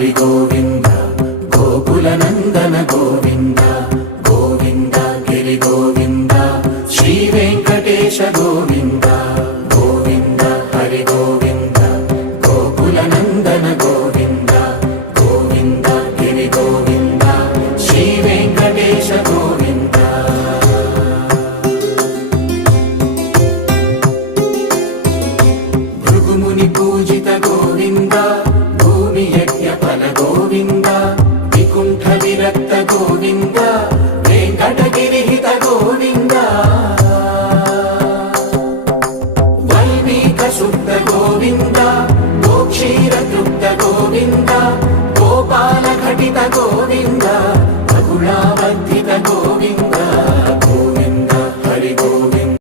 హరి గోవింద గోకుల నందన గోవింద గోవింద గిరి గోవింద శ్రీ వెంకటేశ గోవింద గోవింద హరి గోవింద గోకుల నందన గోవింద గోవింద గిరి గోవింద శ్రీ వెంకటేశ గోవింద భృగుముని పూజిత గోవింద భూమి యజ్ఞ ఫల గోవింద వికుంఠ విరక్త గోవింద వెంకటగిరిహిత గోవింద వల్మీక శుద్ధ గోవింద గోక్షీర తృప్త గోవింద గోపాల ఘటిత గోవింద